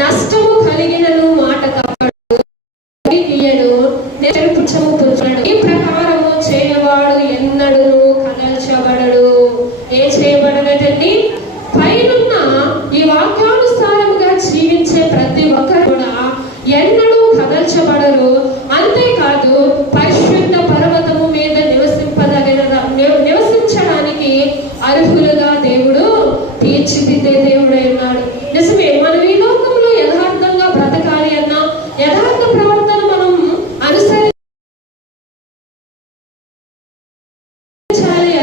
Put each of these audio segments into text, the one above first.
నష్టము కలిగినను మాట తప్పడు, పుచ్చము పుచ్చుడు. ఈ ప్రకారము చేయవాడు ఎన్నడూ కదల్చబడడు. ఏ చేయబడలేదండి? పైనున్న ఈ వాక్యానుసారముగా జీవించే ప్రతి ఒక్కరు కూడా ఎన్నడూ కదల్చబడరు. అంతేకాదు పరిశుద్ధ పర్వతము మీద నివసించడానికి అర్హులుగా దేవుడు తీర్చిదిద్దే దేవుడై ఉన్నాడు. నిజమే, మనం ఈ లోకంలో యథార్థంగా బ్రతకాలి అన్నా, యథార్థ ప్రవర్తన మనం అనుసరించాలి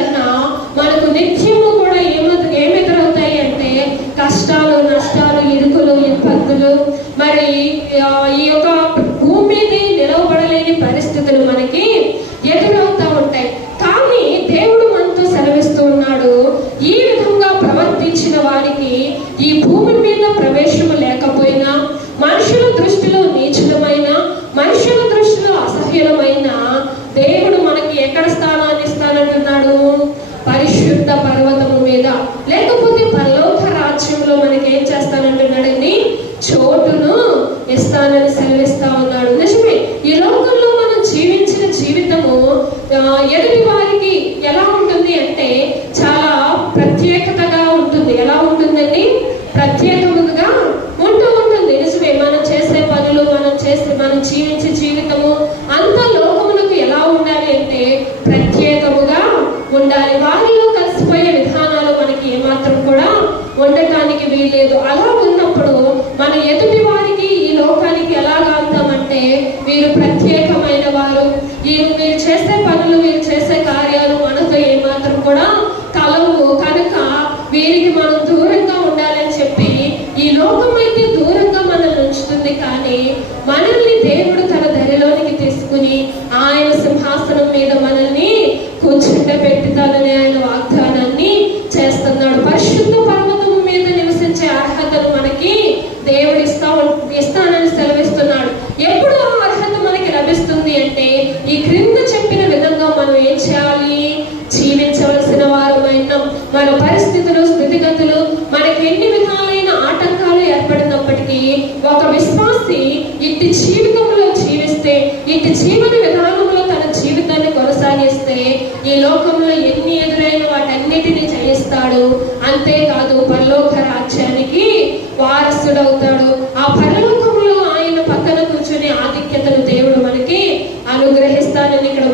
అన్నా మనకు నిత్యము కూడా ఏమెదురవుతాయి అంటే కష్టాలు, నష్టాలు, ఇరుకులు, ఇబ్బందులు, మరి ఈ యొక్క భూమి మీద నిలవబడలేని పరిస్థితులు మనకి ఎదురవుతూ ఉంటాయి. కానీ దేవుడు మనతో సెలవిస్తూ ఉన్నాడు, ఈ విధంగా ప్రవర్తించిన వారికి ఈ భూమి మీద ప్రవేశము లేకపోయినా, మనుషుల దృష్టిలో నీచులమైన, మనుషుల దృష్టిలో అసహ్యులమైన దేవుడు మనకి ఎక్కడ స్థానాన్ని ఇస్తానంటున్నాడు? పరిశుద్ధ పర్వతము మీద, లేకపోతే పరలోక రాజ్యంలో మనకి ఏం చేస్తానంటున్నాడండి? చోటును ఇస్తానని సెలవిస్తా ఉన్నాడు. నిజమే, ఈ లోకంలో మనం జీవించిన జీవితము ఎదుటి వారికి ఎలా ఉంటుంది అంటే చాలా ప్రత్యేకతగా ఉంటుంది. ఎలా ఉంటుందండి? ప్రత్యేకముగా ఉంటూ ఉంటుంది. నిజమే, మనం చేసే పనులు, మనం జీవించే జీవితము అంత లోకములకు ఎలా ఉండాలి అంటే ప్రత్యేకముగా ఉండాలి. వారిలో కలిసిపోయే విధానాలు మనకి ఏమాత్రం కూడా ఉండటానికి వీల్లేదు. అలా ఉన్నప్పుడు మన ఎదుటి వారికి, ఈ లోకానికి ఎలాగా అందామంటే వీరు ప్రత్యేకమైన వారు, వీరు చేసే పనులు, వీరు చేసే కార్యాలు మనతో ఏమాత్రం కూడా కలవు కనుక వీరికి మనం దూరంగా ఉండాలని చెప్పి ఈ లోకం అయితే దూరంగా మనల్ని ఉంచుతుంది. కానీ మనల్ని దేవుడు తన ధరిలోనికి తీసుకుని ఆయన సింహాసనం మీద మనల్ని కూర్చుండబెట్టుతానని ఆయన వాగ్దానాన్ని చేస్తున్నాడు. పరిశుద్ధ పర్వతం మీద నివసించే అర్హతను మనకి దేవుడు ఇస్తానని సెలవిస్తున్నాడు. ఎప్పుడు ఆ అర్హత మనకి లభిస్తుంది అంటే ఈ క్రింద చెప్పిన విధంగా మనం ఏం చేయాలి? జీవించవలసిన వారమైన మన పరిస్థితులు, స్థితిగతులు మనకి ఎన్ని విధాలైన ఆటంకాలు ఏర్పడినప్పటికీ ఒక విశ్వాసి ఇట్టి జీవితంలో జీవిస్తే, ఇట్టి జీవన విధానంలో తన జీవితాన్ని కొనసాగిస్తే ఈ లోకంలో ఎన్ని ఎదురైన వాటన్నిటినీ జయిస్తాడు. అంతేకాదు పరలోక రాజ్యానికి వారసుడవుతాడు. ఆ పరలోకంలో ఆయన పక్కన కూర్చునే ఆధిక్యతను దేవుడు మనకి అనుగ్రహిస్తానని ఇక్కడ